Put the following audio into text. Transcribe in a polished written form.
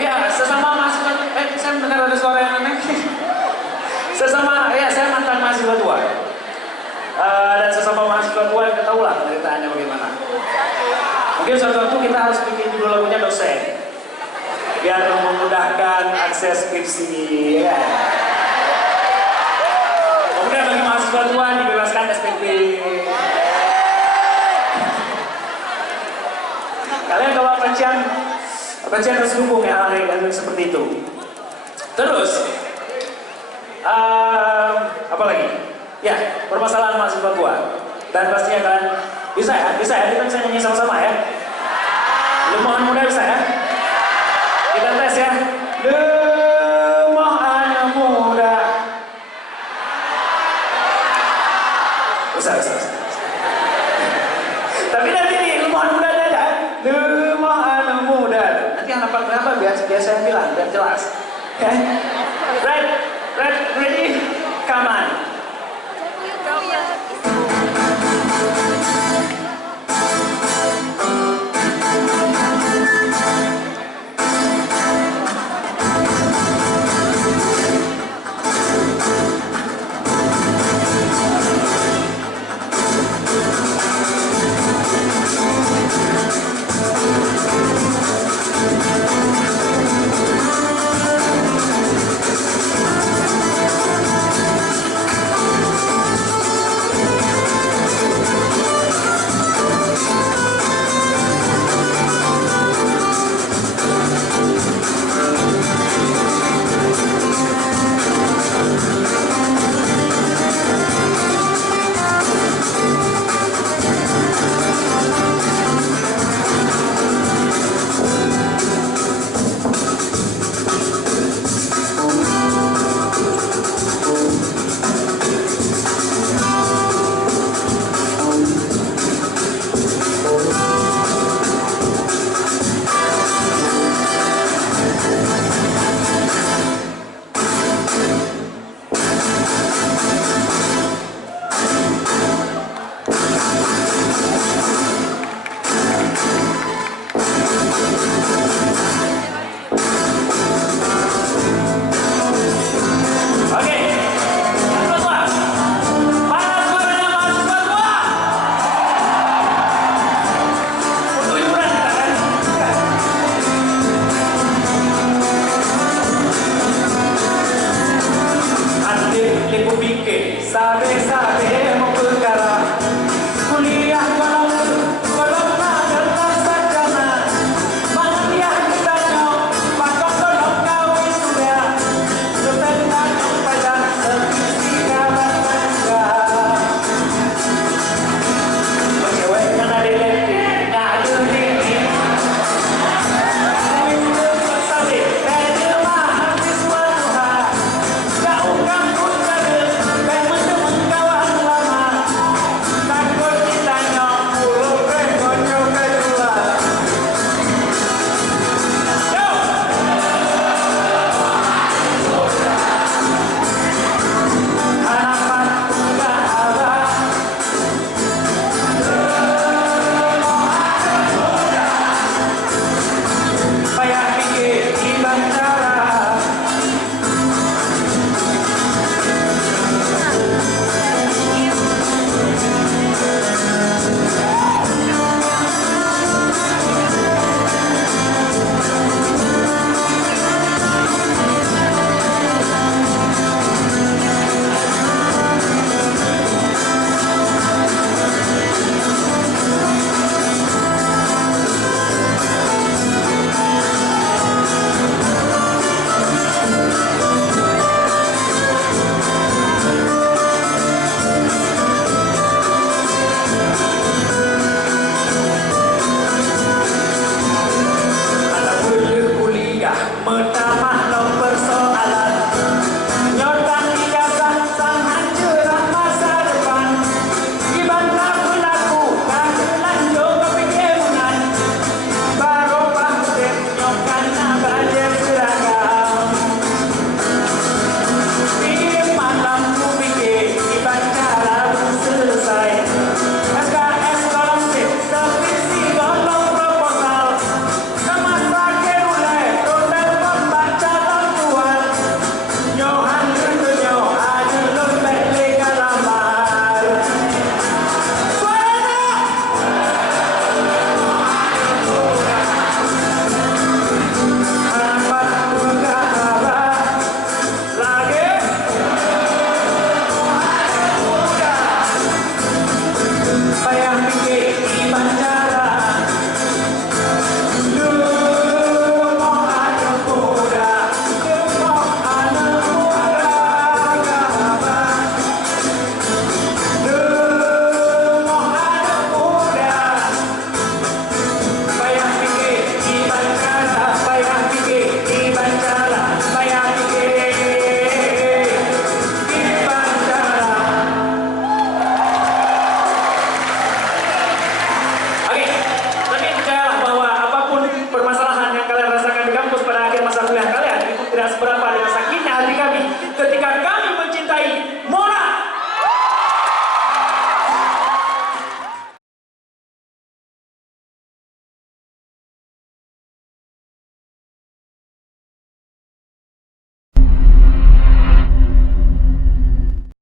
Ya, sesama mahasiswa, saya mendengar ada suara yang aneh. Sesama, ya saya mantan mahasiswa tua. Dan sesama mahasiswa tua kita tahu lah ceritanya bagaimana. Mungkin suatu waktu kita harus bikin judul lagunya dosen. Biar memudahkan akses skripsi, ya. Kemudian bagi mahasiswa tua dibebaskan SPP. Kalian kalau apaan terselubung ya hal yang seperti itu. Terus, apa lagi? Ya, permasalahan mahasiswa tua. Dan pastinya kalian bisa ya, kita bisa nyanyi sama-sama ya. Lemah muda bisa ya. Kita tes ya. Lemah anak muda. Bisa. Tapi nanti nih, lemah muda aja. Lemah anak muda. Nanti yang nampak berapa biasa yang bilang, biar jelas. Okay? Ready? Come on.